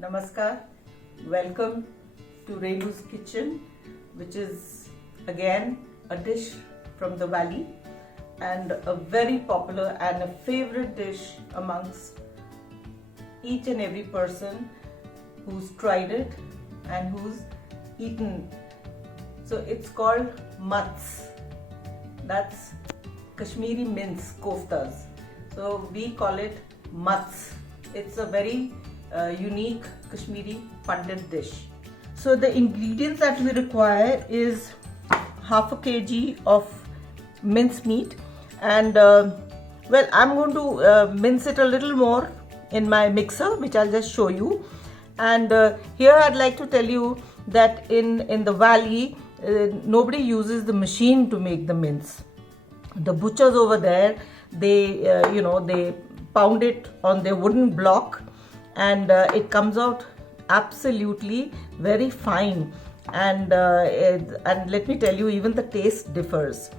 Namaskar, welcome to Renu's Kitchen, which is again a dish from the valley and a very popular and a favorite dish amongst each and every person who's tried it and who's eaten. So it's called mats. That's Kashmiri mince koftas. So we call it mats. It's a very unique Kashmiri pandit dish. So the ingredients that we require is half a kg of mince meat, and well, I'm going to mince it a little more in my mixer, which I'll just show you. And here I'd like to tell you that in the valley nobody uses the machine to make the mince. The butchers over there, they they pound it on their wooden block, and it comes out absolutely very fine, and let me tell you, even the taste differs.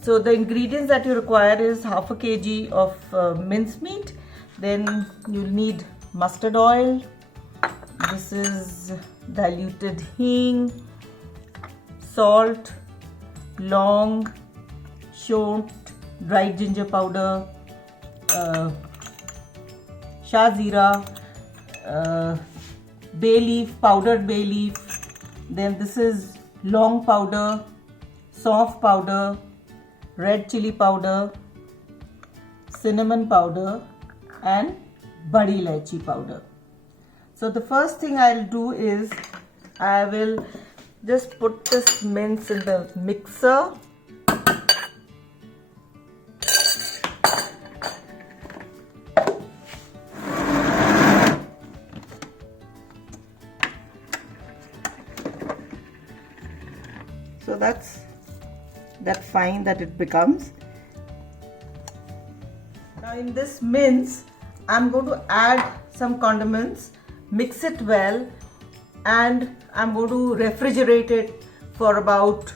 So the ingredients that you require is half a kg of mince meat. Then you'll need mustard oil. This is diluted hing, salt, long, shont, dried ginger powder, shah zira, bay leaf, powdered bay leaf. Then this is long powder, soft powder, red chili powder, cinnamon powder, and badi ilaichi powder. So the first thing I'll do is I will just put this mince in the mixer. So that's that fine that it becomes. Now in this mince, I'm going to add some condiments, mix it well, and I'm going to refrigerate it for about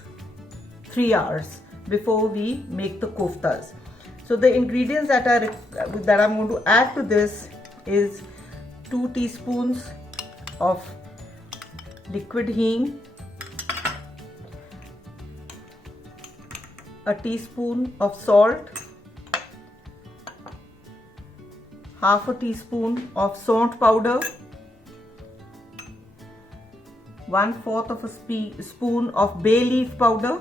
3 hours before we make the koftas. So the ingredients that I'm going to add to this is 2 teaspoons of liquid hing, a teaspoon of salt, half a teaspoon of sont powder, 1/4 of a spoon of bay leaf powder,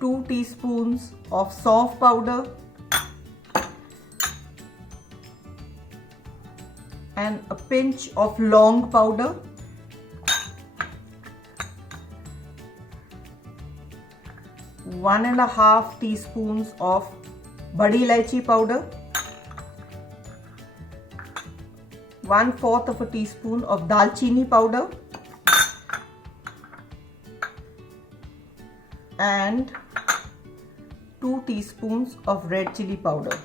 two teaspoons of soft powder, and a pinch of long powder, 1.5 teaspoons of badi ilaichi powder, 1/4 of a teaspoon of dalchini powder, and 2 teaspoons of red chili powder.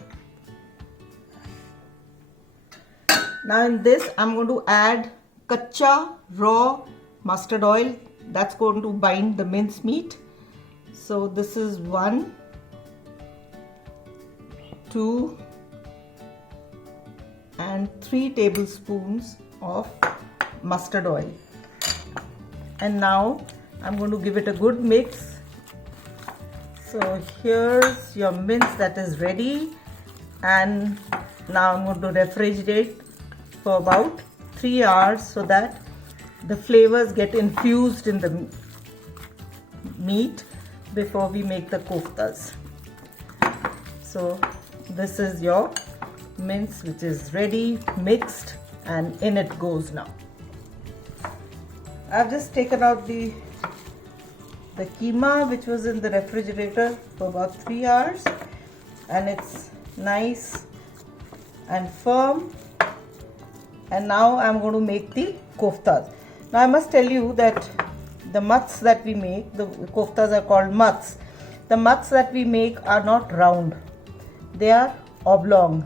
Now in this I'm going to add kacha raw mustard oil. That's going to bind the mince meat. So this is 1, 2, and 3 tablespoons of mustard oil. And now I'm going to give it a good mix. So here's your mince that is ready, and now I'm going to refrigerate for about 3 hours so that the flavors get infused in the meat before we make the koftas. So this is your mince, which is ready, mixed, and in it goes now. I've just taken out the keema, which was in the refrigerator for about 3 hours, and it's nice and firm. And now I'm going to make the koftas. Now I must tell you that the mats that we make, the koftas are called mats. The mats that we make are not round, they are oblong.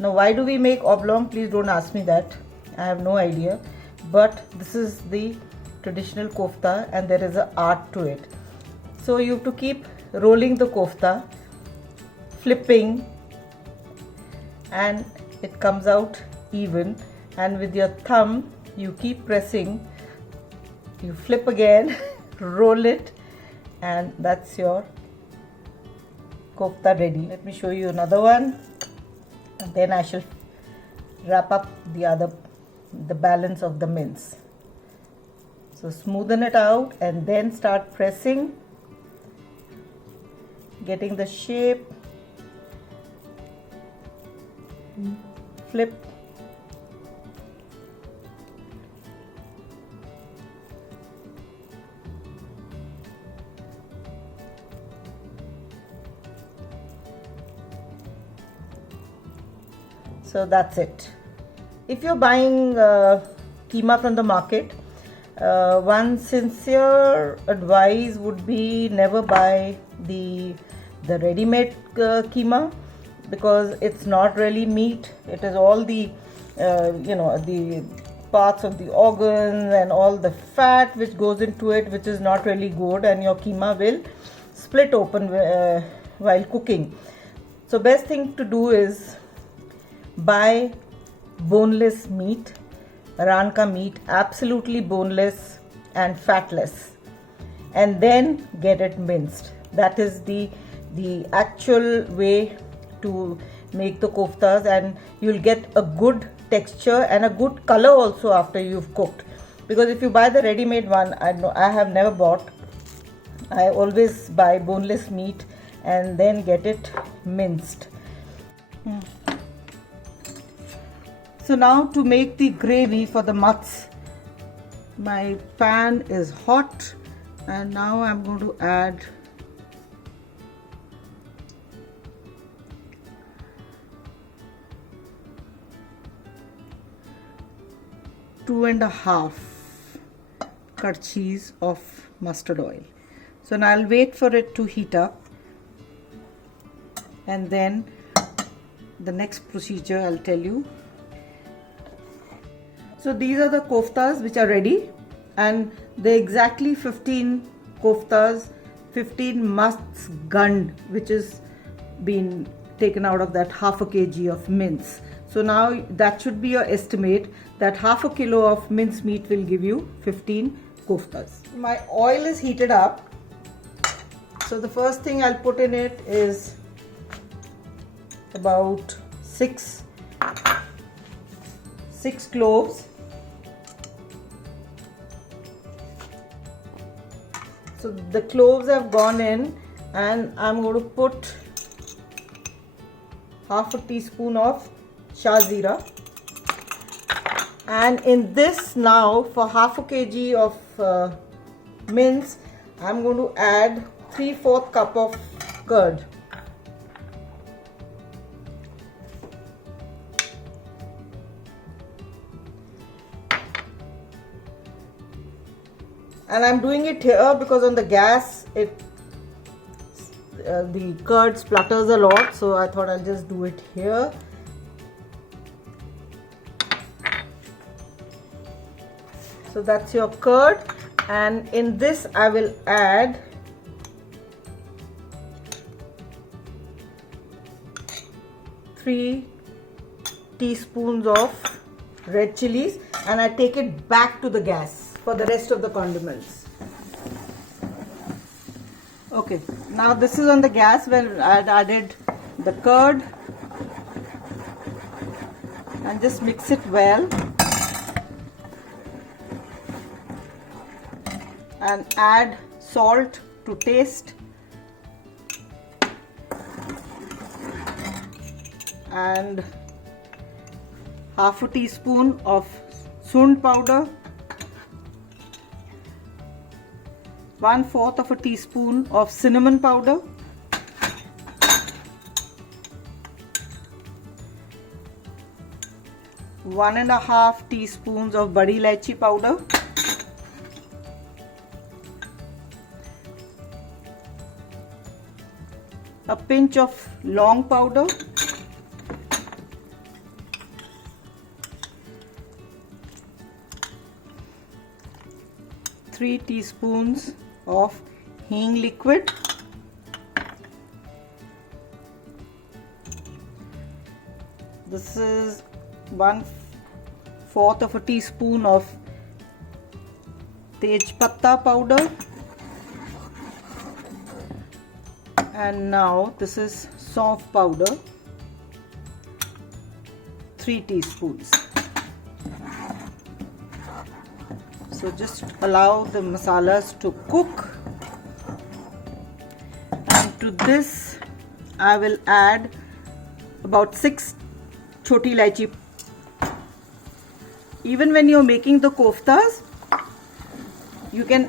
Now why do we make oblong? Please don't ask me that, I have no idea, but this is the traditional kofta and there is an art to it. So you have to keep rolling the kofta flipping, and it comes out even, and with your thumb you keep pressing, you flip again, roll it, and that's your kofta ready. Let me show you another one, and then I shall wrap up the balance of the mince. So smoothen it out and then start pressing, getting the shape, flip, so that's it. If you're buying keema from the market, one sincere advice would be never buy the ready-made keema, because it's not really meat. It is all the the parts of the organs and all the fat which goes into it, which is not really good, and your keema will split open while cooking. So best thing to do is buy boneless meat, ranka meat, absolutely boneless and fatless, and then get it minced. That is the actual way to make the koftas, and you'll get a good texture and a good color also after you've cooked. Because if you buy the ready-made one, I have never bought. I always buy boneless meat and then get it minced. So now to make the gravy for the mutts, my pan is hot, and now I'm going to add two and a half kachis of mustard oil. So now I'll wait for it to heat up, and then the next procedure I'll tell you. So these are the koftas which are ready, and they're exactly 15 koftas, 15 musts gund, which is been taken out of that half a kg of mince. So now that should be your estimate, that half a kilo of mince meat will give you 15 koftas. My oil is heated up. So the first thing I'll put in it is about six cloves. So the cloves have gone in, and I'm going to put half a teaspoon of shah zira. And in this now, for half a kg of mince, I'm going to add 3/4 cup of curd. And I'm doing it here because on the gas the curd splutters a lot, so I thought I'll just do it here. So that's your curd, and in this I will add three teaspoons of red chilies, and I take it back to the gas for the rest of the condiments. Okay, now this is on the gas where I had added the curd, and just mix it well, and add salt to taste, and half a teaspoon of sund powder, 1/4 of a teaspoon of cinnamon powder, one and a half teaspoons of badi ilaichi powder, a pinch of long powder, three teaspoons of hing liquid, this is 1/4 of a teaspoon of Tej Patta powder, and now this is Saunf powder, 3 teaspoons. So just allow the masalas to cook, and to this I will add about 6 choti ilaichi. Even when you're making the koftas, you can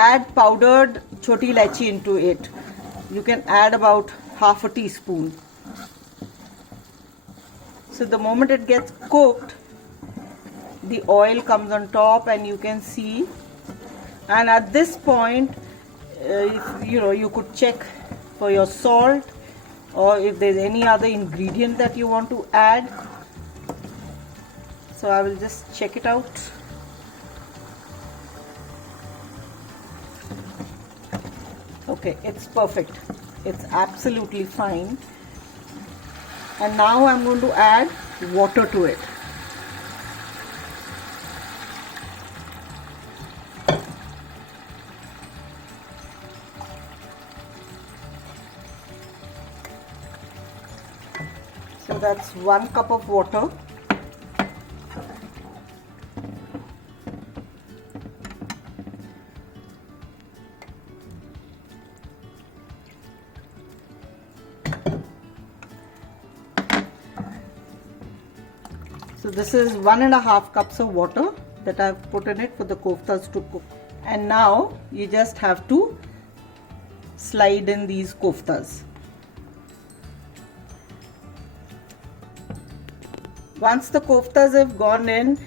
add powdered choti ilaichi into it. You can add about half a teaspoon. So the moment it gets cooked, the oil comes on top and you can see, and at this point you could check for your salt, or if there's any other ingredient that you want to add. So I will just check it out. Okay, it's perfect. It's absolutely fine. And now I'm going to add water to it. So that's 1 cup of water. So this is 1.5 cups of water that I've put in it for the koftas to cook. And now you just have to slide in these koftas. Once the koftas have gone in,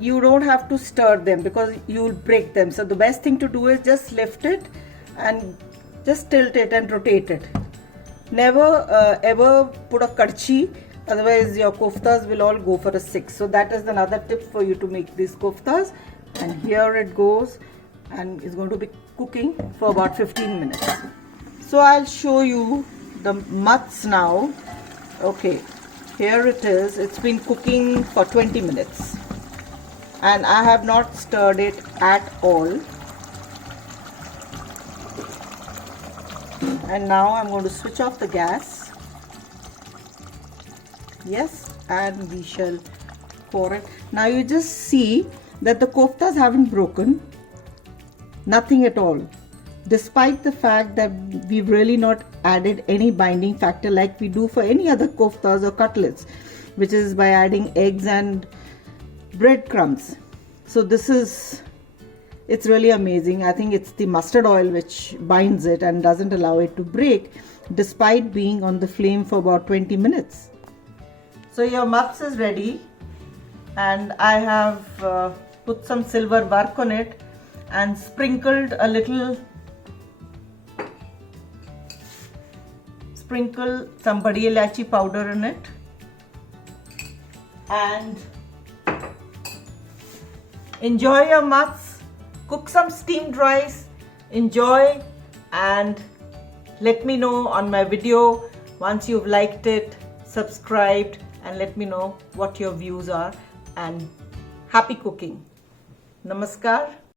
you don't have to stir them because you'll break them. So the best thing to do is just lift it and just tilt it and rotate it. Never ever put a kadchi, otherwise your koftas will all go for a 6. So that is another tip for you to make these koftas. And here it goes, and it's going to be cooking for about 15 minutes. So I'll show you the mutts now. Okay. Here it is. It's been cooking for 20 minutes and I have not stirred it at all. And now I'm going to switch off the gas. Yes, and we shall pour it. Now you just see that the koftas haven't broken. Nothing at all. Despite the fact that we've really not added any binding factor like we do for any other koftas or cutlets, which is by adding eggs and breadcrumbs. So it's really amazing. I think it's the mustard oil which binds it and doesn't allow it to break, despite being on the flame for about 20 minutes. So your mutts is ready, and I have put some silver work on it and sprinkled some badi ilaichi powder in it, and enjoy your mutts. Cook some steamed rice, enjoy, and let me know on my video once you've liked it, subscribed, and let me know what your views are. And happy cooking. Namaskar.